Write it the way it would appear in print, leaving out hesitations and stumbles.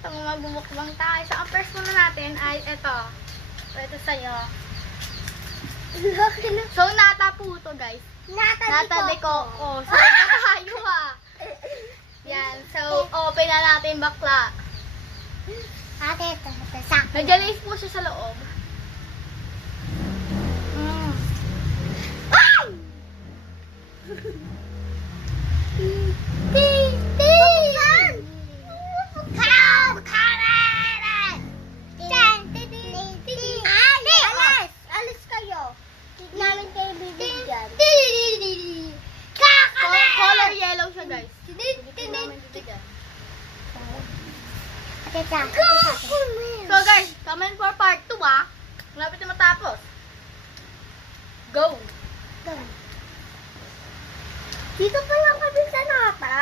So, magbumukbang tayo. So, ang first muna natin ay ito. Ito sa'yo. So, nata po ito, guys. Nata de coco. So, ito tayo Yan. So, open na natin bakla. Ate, ito sa akin. Nag-lace po siya sa loob. Alis kayo. Namin kayo bibigyan. Color yellow siya, guys. So, guys, comment for part 2, Malapit na matapos. Go! Dito pa lang kami sa nata.